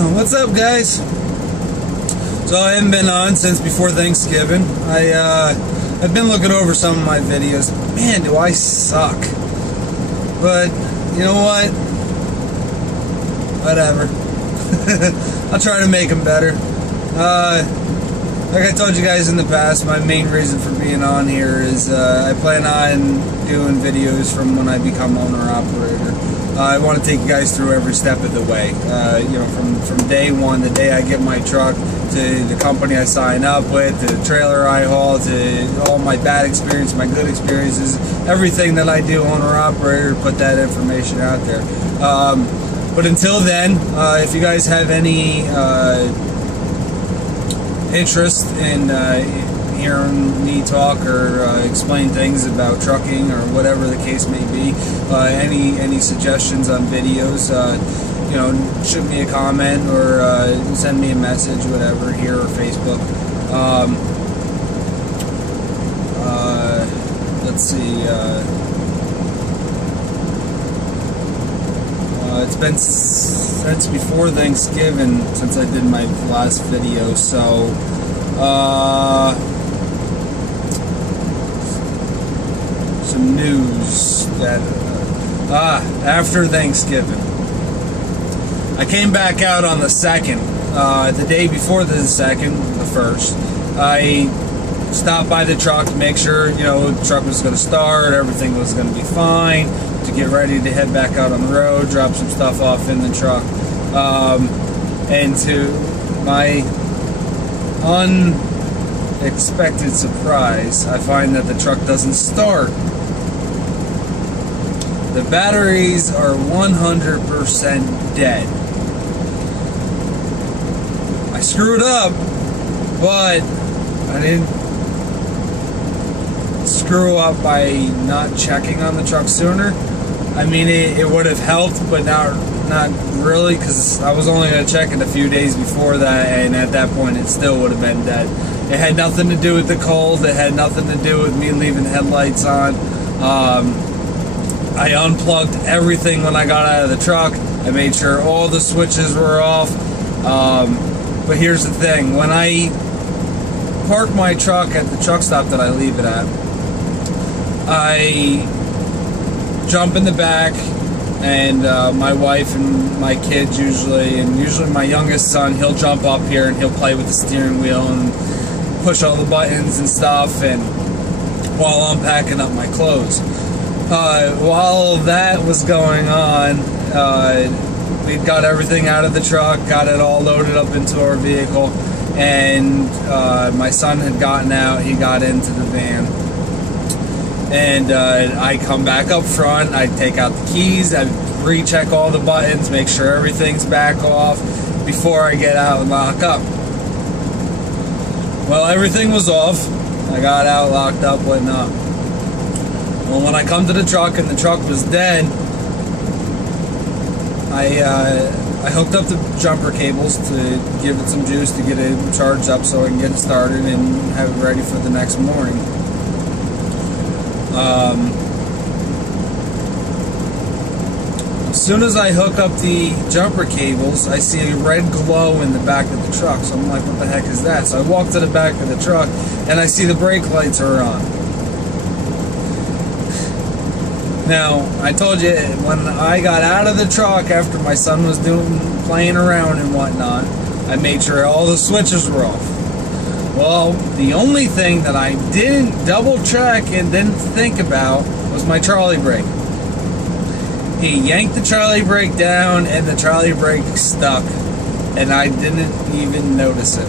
What's up, guys? So I haven't been on since before Thanksgiving. I've been looking over some of my videos. Man, do I suck. But you know what? Whatever. I'll try to make them better. Like I told you guys in the past, my main reason for being on here is I plan on doing videos from when I become owner-operator. I want to take you guys through every step of the way. You know, from day one, the day I get my truck, to the company I sign up with, to the trailer I haul, to all my bad experiences, my good experiences, everything that I do owner-operator, put that information out there. But until then, if you guys have any interest in hearing me talk or explain things about trucking or whatever the case may be, any suggestions on videos, you know, shoot me a comment or send me a message, whatever, here or Facebook. Let's see. It's been since before Thanksgiving since I did my last video, so some news that after Thanksgiving, I came back out on the 2nd, the day before the 2nd, the 1st. I stopped by the truck to make sure, you know, the truck was going to start, everything was going to be fine, to get ready to head back out on the road, drop some stuff off in the truck. And to my unexpected surprise, I find that the truck doesn't start. The batteries are 100% dead. I screwed up, but I didn't screw up by not checking on the truck sooner. I mean, it would have helped, but not really, because I was only going to check it a few days before that, and at that point it still would have been dead. It had nothing to do with the cold. It had nothing to do with me leaving headlights on. I unplugged everything when I got out of the truck. I made sure all the switches were off. But here's the thing. When I park my truck at the truck stop that I leave it at, I jump in the back, and my wife and my kids usually my youngest son, he'll jump up here and he'll play with the steering wheel and push all the buttons and stuff, and while I'm packing up my clothes. While that was going on, we'd got everything out of the truck, got it all loaded up into our vehicle, and my son had gotten out, he got into the van. And I come back up front, I take out the keys, I recheck all the buttons, make sure everything's back off before I get out and lock up. Well, everything was off. I got out, locked up, whatnot. Well, when I come to the truck and the truck was dead, I hooked up the jumper cables to give it some juice to get it charged up so I can get it started and have it ready for the next morning. As soon as I hook up the jumper cables, I see a red glow in the back of the truck. So I'm like, what the heck is that? So I walk to the back of the truck and I see the brake lights are on. Now, I told you, when I got out of the truck after my son was playing around and whatnot, I made sure all the switches were off. Well, the only thing that I didn't double check and didn't think about was my trolley brake. He yanked the trolley brake down and the trolley brake stuck, and I didn't even notice it.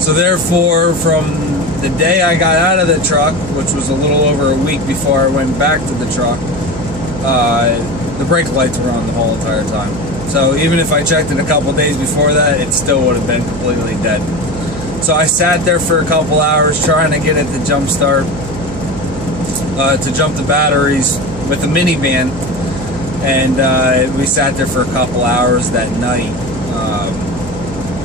So therefore, from the day I got out of the truck, which was a little over a week before I went back to the truck, the brake lights were on the whole entire time. So even if I checked it a couple days before that, it still would have been completely dead. So I sat there for a couple hours trying to get it to jump start, to jump the batteries with the minivan, and we sat there for a couple hours that night,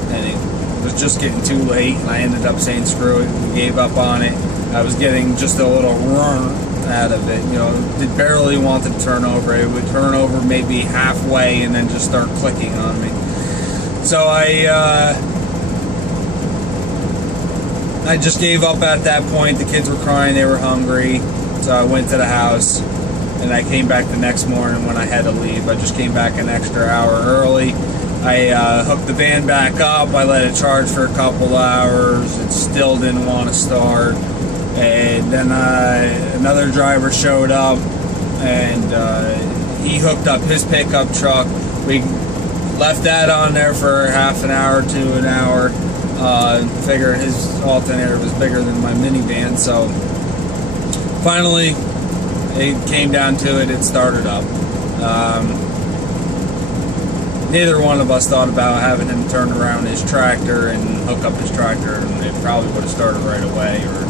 and it was just getting too late, and I ended up saying screw it, we gave up on it. I was getting just a little run out of it. You know, it barely wanted to turn over. It would turn over maybe halfway and then just start clicking on me. So I just gave up at that point. The kids were crying, they were hungry. So I went to the house and I came back the next morning when I had to leave. I just came back an extra hour early. I hooked the van back up. I let it charge for a couple hours. It still didn't want to start. And then another driver showed up and he hooked up his pickup truck. We left that on there for half an hour to an hour. Figure his alternator was bigger than my minivan, so finally it came down to it. It started up. Neither one of us thought about having him turn around his tractor and hook up his tractor, and it probably would have started right away. Or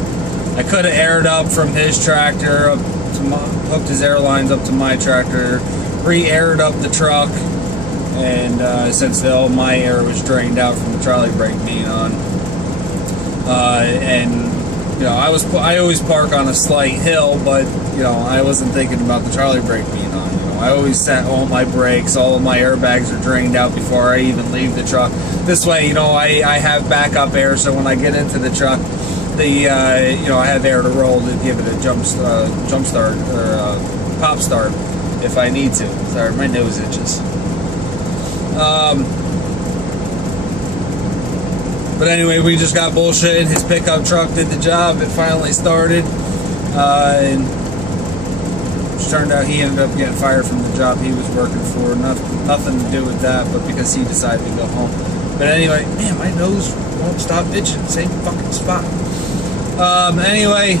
I could have aired up from his tractor up to hooked his air lines up to my tractor, re-aired up the truck. And since all my air was drained out from the trolley brake being on, and you know, I always park on a slight hill, but you know, I wasn't thinking about the trolley brake being on. You know, I always set all my brakes, all of my airbags are drained out before I even leave the truck. This way, you know, I have backup air, so when I get into the truck, you know, I have air to roll to give it a jump start or pop start if I need to. Sorry, my nose itches. But anyway, we just got bullshit. His pickup truck did the job. It finally started. And it turned out he ended up getting fired from the job he was working for. Nothing to do with that, but because he decided to go home. But anyway, man, my nose won't stop itching. Same fucking spot. Anyway,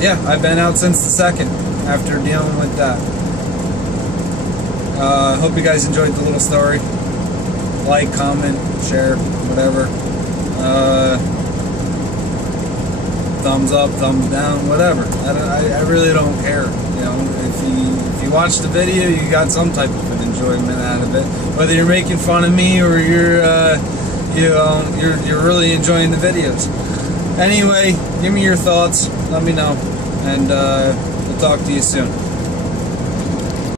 yeah, I've been out since the 2nd. After dealing with that. Hope you guys enjoyed the little story. Like, comment, share, whatever. Thumbs up, thumbs down, whatever. I really don't care. You know, if you watch the video, you got some type of an enjoyment out of it. Whether you're making fun of me or you're really enjoying the videos. Anyway, give me your thoughts. Let me know, and we'll talk to you soon.